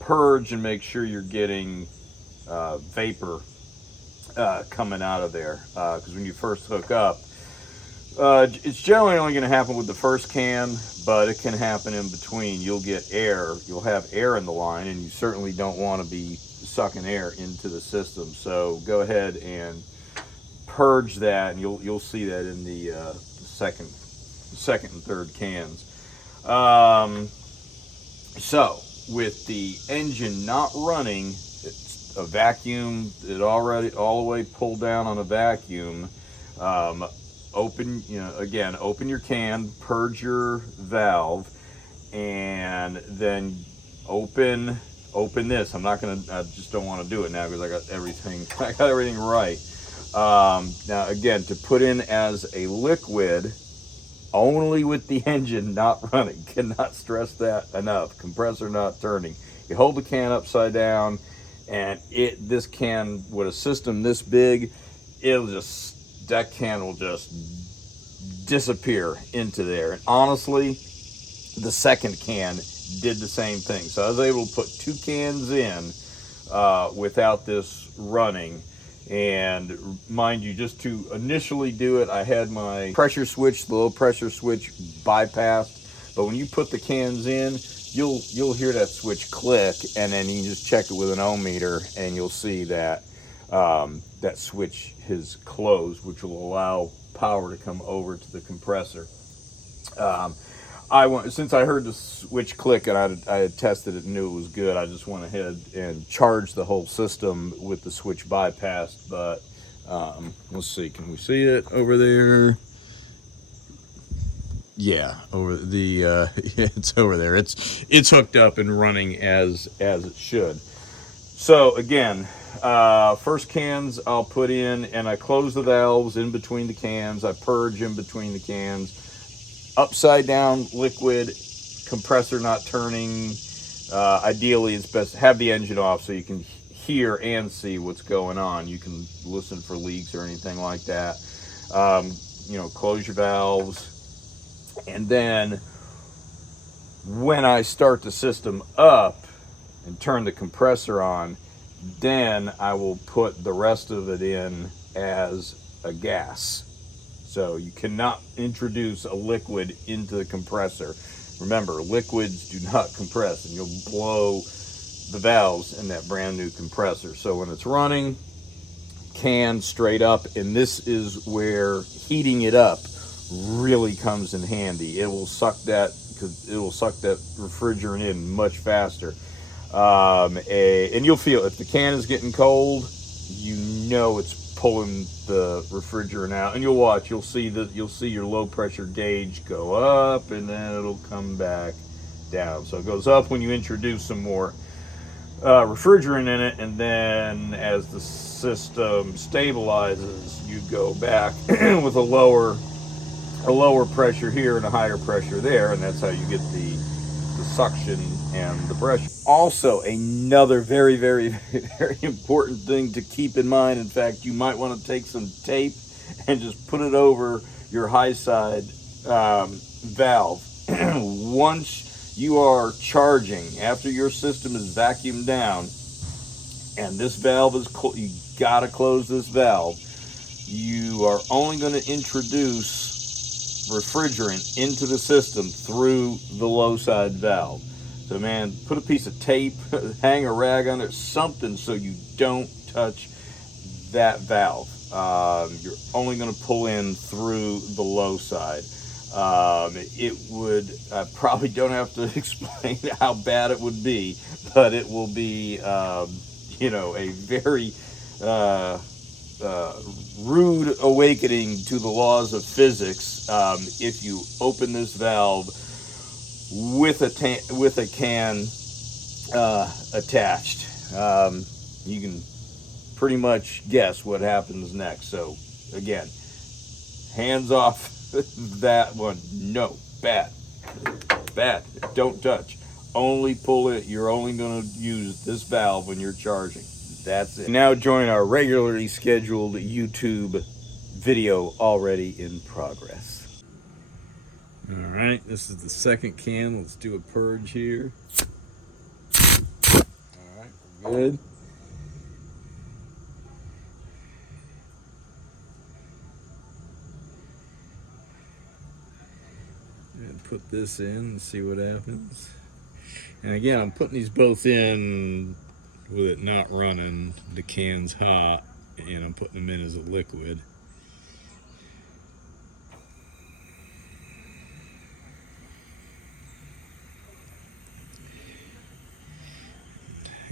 Purge and make sure you're getting vapor coming out of there, because when you first hook up, it's generally only going to happen with the first can, but it can happen in between. You'll get air. You'll have air in the line, and you certainly don't want to be sucking air into the system. So go ahead and purge that, and you'll see that in the second and third cans. So with the engine not running, it's a vacuum. It already all the way pulled down on a vacuum. Open your can, purge your valve, and then open this. I just don't want to do it now because I got everything right. Now again, to put in as a liquid, only with the engine not running. Cannot stress that enough. Compressor not turning. You hold the can upside down, and this can, with a system this big, that can will just disappear into there. And honestly, the second can did the same thing. So I was able to put 2 cans in without this running. And mind you, just to initially do it, I had my pressure switch, the low pressure switch, bypassed. But when you put the cans in, you'll hear that switch click, and then you can just check it with an ohm meter, and you'll see that that switch has closed, which will allow power to come over to the compressor. Since I heard the switch click and I had tested it and knew it was good, I just went ahead and charged the whole system with the switch bypassed. But let's see, can we see it over there? Yeah, over the it's over there. It's hooked up and running as it should. So again, first cans I'll put in, and I close the valves in between the cans. I purge in between the cans. Upside down liquid, compressor not turning. Ideally, it's best to have the engine off so you can hear and see what's going on. You can listen for leaks or anything like that. You know, close your valves, and then when I start the system up and turn the compressor on, then I will put the rest of it in as a gas. So you cannot introduce a liquid into the compressor. Remember, liquids do not compress, and you'll blow the valves in that brand new compressor. So when it's running, can straight up, and this is where heating it up really comes in handy. It will suck that, because it will suck that refrigerant in much faster. And you'll feel if the can is getting cold, you know it's pulling the refrigerant out, and you'll see your low pressure gauge go up, and then it'll come back down. So it goes up when you introduce some more refrigerant in it, and then as the system stabilizes, you go back with a lower pressure here and a higher pressure there, and that's how you get the suction and the pressure. Also, another very, very, very important thing to keep in mind, in fact, you might want to take some tape and just put it over your high side valve. Once you are charging, after your system is vacuumed down, and this valve is you gotta close this valve, you are only going to introduce refrigerant into the system through the low side valve. So man, put a piece of tape, hang a rag on it, something so you don't touch that valve. You're only going to pull in through the low side. I probably don't have to explain how bad it would be, but it will be, you know, a very rude awakening to the laws of physics if you open this valve with a can attached. You can pretty much guess what happens next. So again, hands off that one. No, bad, don't touch. Only pull it. You're only going to use this valve when you're charging. That's it. Now join our regularly scheduled YouTube video already in progress. All right, this is the second can. Let's do a purge here. All right, we're good. And put this in and see what happens. And again, I'm putting these both in with it not running. The can's hot, and I'm putting them in as a liquid.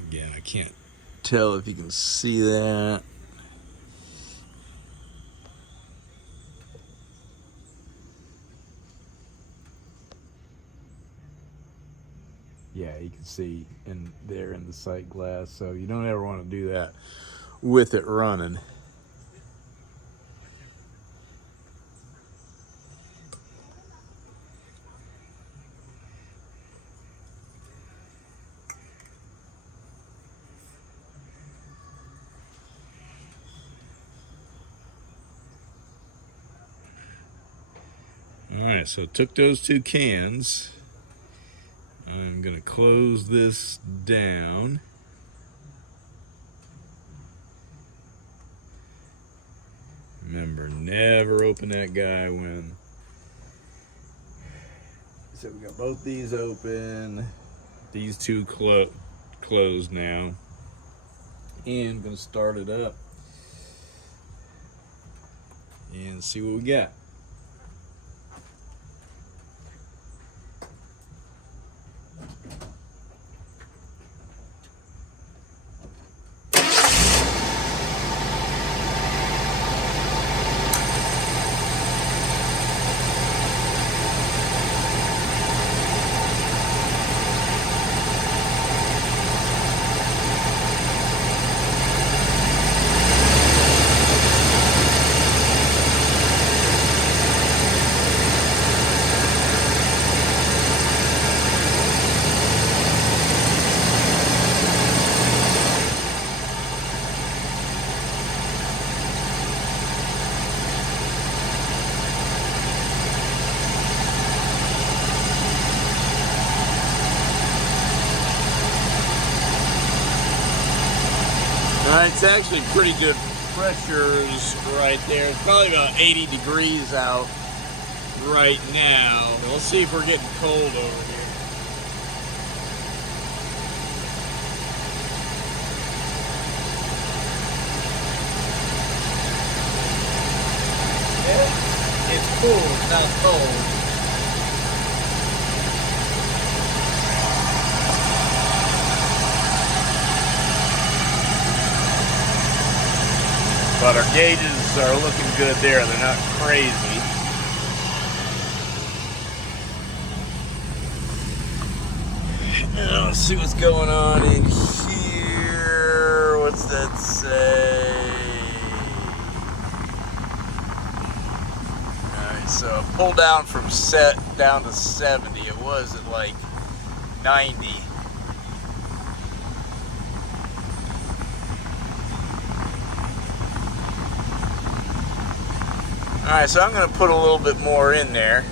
Again, I can't tell if you can see that. Yeah, you can see in there in the sight glass, so you don't ever want to do that with it running. All right, so took those two cans. I'm going to close this down. Remember, never open that guy when... So we got both these open. These two closed now. And I'm going to start it up and see what we got. Alright, it's actually pretty good pressures right there. It's probably about 80 degrees out right now. Let's see if we're getting cold over here. Yeah, it's cool, it's not cold. But our gauges are looking good there. They're not crazy. Now, let's see what's going on in here. What's that say? Alright, so pull down from set down to 70. It was at like 90. Alright, so I'm going to put a little bit more in there.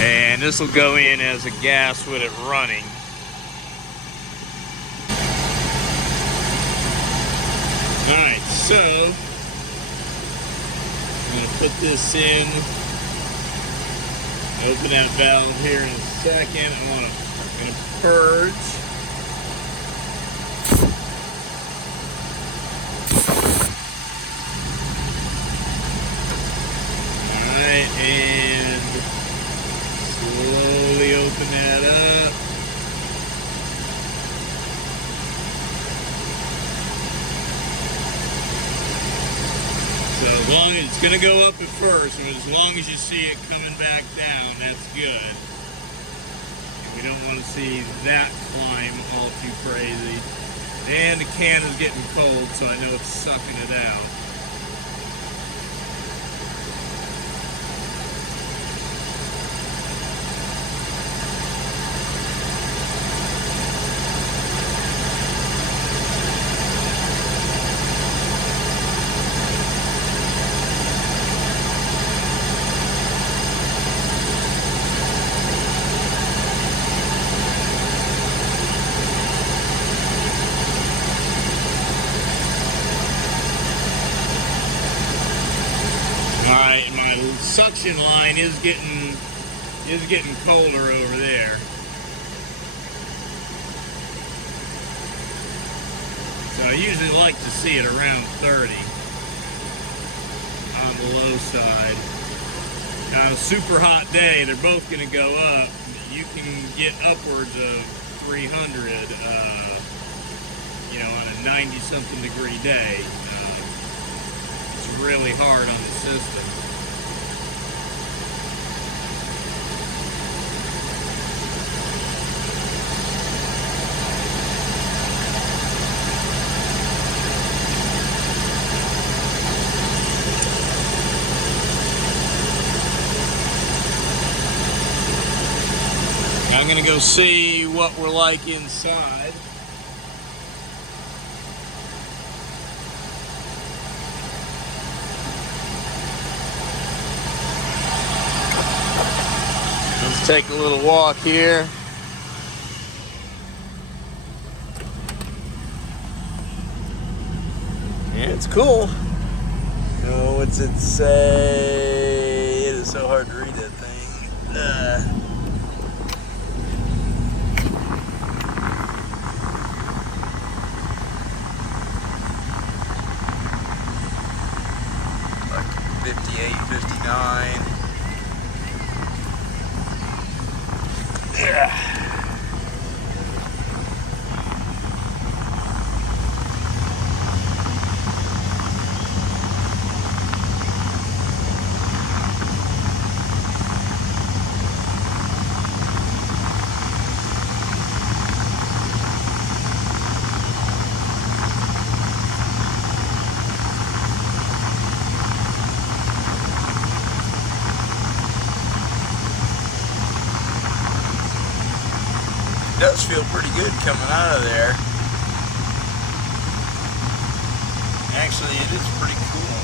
And this will go in as a gas with it running. Alright, so I'm going to put this in. Open that valve here in a second. I'm going to purge. And slowly open that up. So as long as it's going to go up at first, and as long as you see it coming back down, that's good. And we don't want to see that climb all too crazy. And the can is getting cold, so I know it's sucking it out. Alright, my suction line is getting colder over there. So I usually like to see it around 30 on the low side. On a super hot day, they're both going to go up. You can get upwards of 300, you know, on a 90-something degree day. It's really hard on the system. I'm gonna go see what we're like inside. Let's take a little walk here. Yeah, it's cool. Oh, what's it say? It is so hard to read that thing. Like 58, 59. Yeah. It does feel pretty good coming out of there. Actually, it is pretty cool.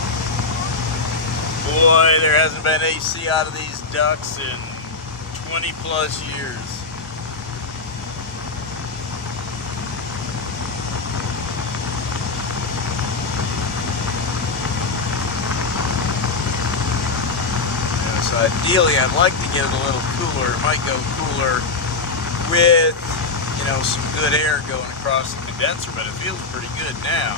Boy, there hasn't been AC out of these ducts in 20 plus years. So ideally, I'd like to get it a little cooler. It might go cooler with, you know, some good air going across the condenser, but it feels pretty good now.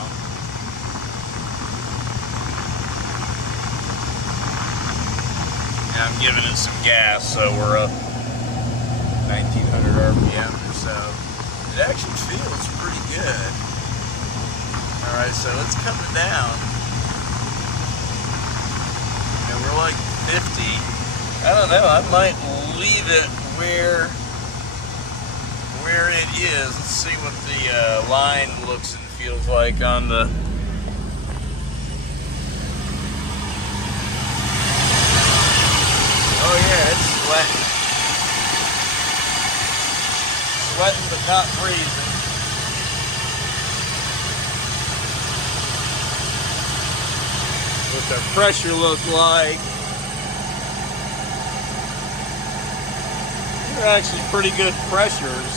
And I'm giving it some gas, so we're up 1900 RPM or so. It actually feels pretty good. All right, so it's coming down. And we're like 50. I don't know, I might leave it where it is. Let's see what the line looks and feels like on the... Oh yeah, it's sweating. Sweating but not freezing. What the pressure look like. They're actually pretty good pressures.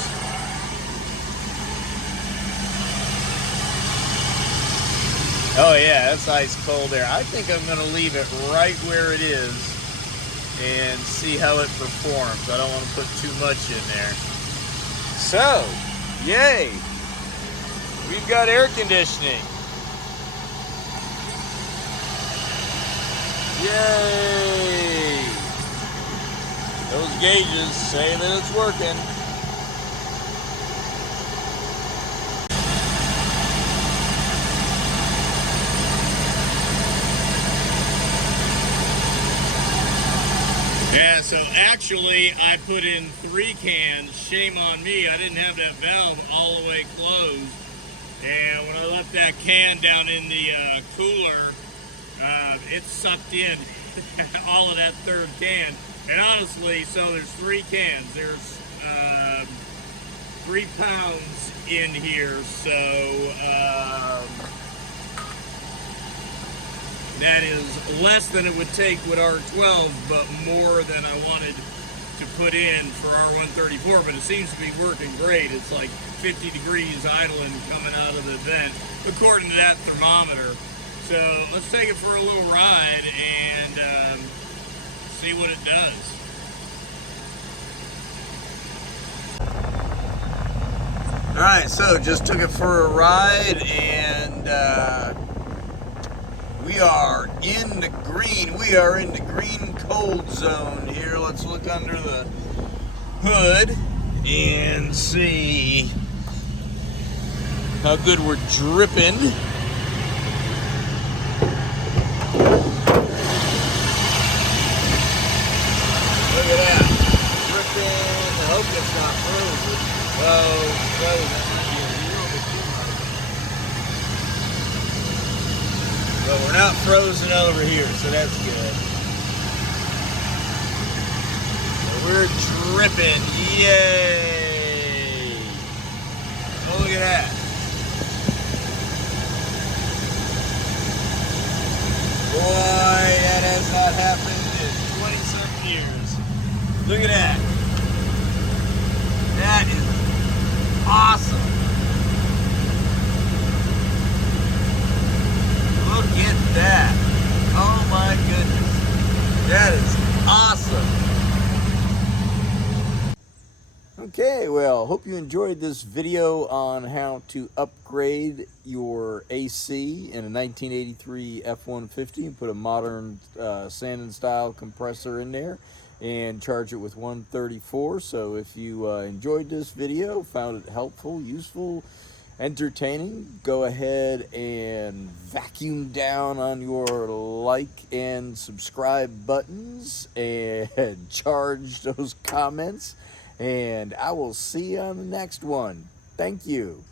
Oh yeah, that's ice cold air. I think I'm gonna leave it right where it is and see how it performs. I don't want to put too much in there. So, yay! We've got air conditioning. Yay! Those gauges say that it's working. Yeah, so actually I put in 3 cans. Shame on me, I didn't have that valve all the way closed. And when I left that can down in the cooler, it sucked in all of that 3rd can. And honestly, so there's 3 cans. There's 3 pounds in here, so that is less than it would take with R12, but more than I wanted to put in for R-134, but it seems to be working great. It's like 50 degrees idling coming out of the vent, according to that thermometer. So let's take it for a little ride and see what it does. All right, so just took it for a ride and we are in the green. We are in the green cold zone here. Let's look under the hood and see how good we're dripping. Look at that. Dripping. I hope it's not frozen. Oh, it's frozen. But we're not frozen over here, so that's good. So we're dripping. Yay! Oh, look at that. Boy, that has not happened in 20-something years. Look at that. That is awesome. Look at that. Oh my goodness. That is awesome. Okay, well, hope you enjoyed this video on how to upgrade your AC in a 1983 F150 and put a modern Sanden style compressor in there and charge it with 134. So if you enjoyed this video, found it helpful, useful, entertaining, go ahead and vacuum down on your like and subscribe buttons and charge those comments, and I will see you on the next one. Thank you.